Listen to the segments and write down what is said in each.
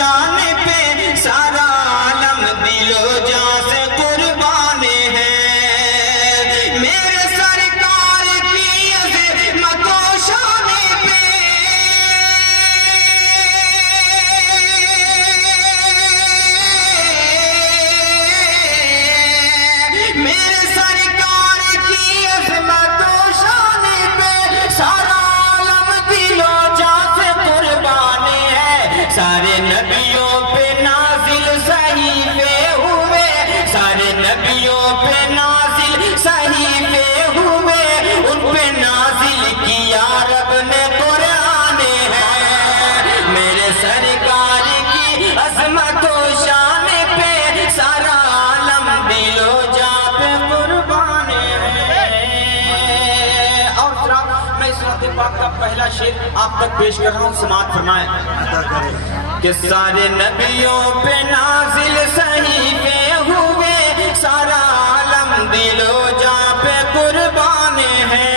شان پہ سارا عالم دل و جان سے قربان ہے میرے سرکار کی عظمت و شان پہ میرے سرکار کی عظمت و شان پہ سارا عالم دل و جان سے قربان ہے سارے نبیوں پہ نازل صحیفے ہوئے سارے نبیوں پہ نازل صحیفے ہوئے ان پہ نازل کیا رب نے قرآن ہے میرے سرکار کی عظمت و شان پہ سارا عالم دل و جان پہ قربان ہے اور میں اس وقت پاک کا پہلا شعر آپ تک پیش کر رہا ہوں سماعت فرمائیں کہ سارے نبیوں پہ نازل صحیفے ہوئے سارا عالم دل و جان پہ قربان ہے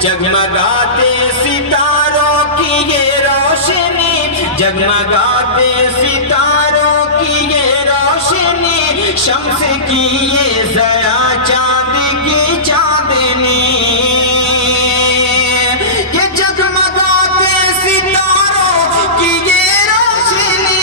جگمگاتے ستاروں کی یہ روشنی جگمگاتے ستاروں کی یہ روشنی شمس کی یہ ضیا چاند کی چاندنی یہ جگمگاتے ستاروں کی یہ روشنی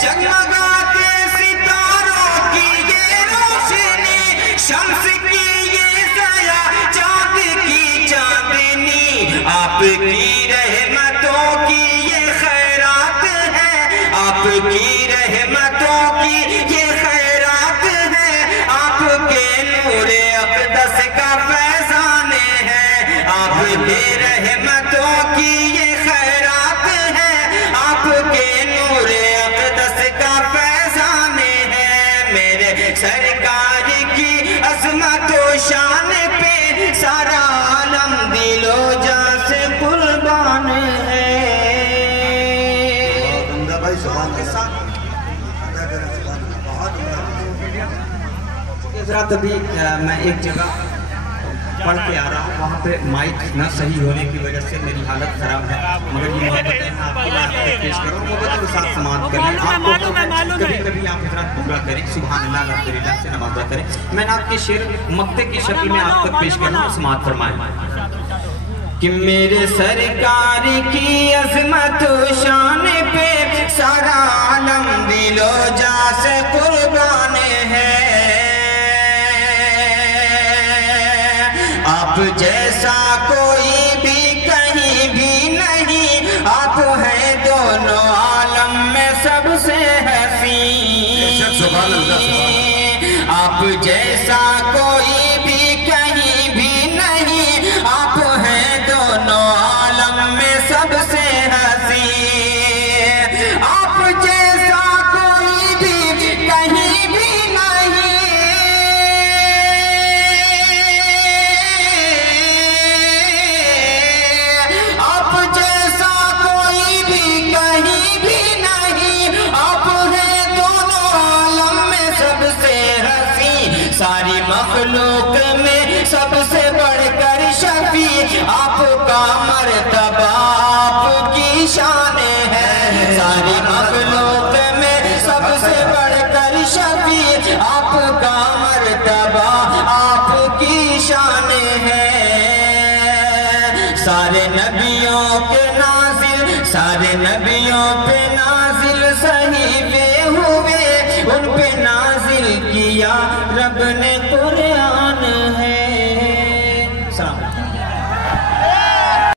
جگمگاتے ستاروں کی یہ روشنی شمس کی یہ ضیا چاند کی چاندنی آپ کی رحمتوں کی یہ خیرات ہے آپ کی رحمتوں کی یہ خیرات ہے آپ کے نور اقدس کا فیضان ہے آپ کے رحمتوں کی یہ خیرات ہے آپ کے نور اقدس کا فیضان ہے میرے سرکار کی عظمت و شان پہ سارا عالم دل و جان سے قربان ہے حضرات ابھی میں ایک جگہ پڑھ کے آ رہا ہوں وہاں پہ مائک نہ صحیح ہونے کی وجہ سے میری حالت خراب ہے مگر یہ محبت ہے آپ کو میں پیش کر رہا ہوں محبت کے ساتھ سماعت کریں آپ کو کبھی کبھی آپ حضرات پورا کریں سبحان اللہ الحمدللہ سے نوازا کریں میں نے آپ کے شعر مقطع کی شکل میں آپ تک پیش کر رہا ہوں سماعت فرمائیں کہ میرے سرکار کی عظمت و شان پہ سارا عالم دل و جان سے قربان ہے آپ جیسا کوئی بھی کہیں بھی نہیں آپ ہیں دونوں عالم میں سب سے حسین آپ جیسا کوئی بھی کہیں بھی نہیں آپ ہیں دونوں عالم میں سب سے حسین آپ جیسا کوئی بھی کہیں بھی نہیں آپ جیسا کوئی بھی کہیں بھی نہیں آپ ہیں دونوں عالم میں سب سے حسین ساری مخلوق میں سب سے بڑھ کر شفیع آپ کا مرتبہ آپ کی شان ہے ساری مخلوق میں سب سے بڑھ کر شفیع آپ کا مرتبہ آپ کی شان ہے سارے نبیوں کے نازل سارے نبیوں پہ نازل صحیفے ہوئے ان پہ نازل کیا رب نے قرآن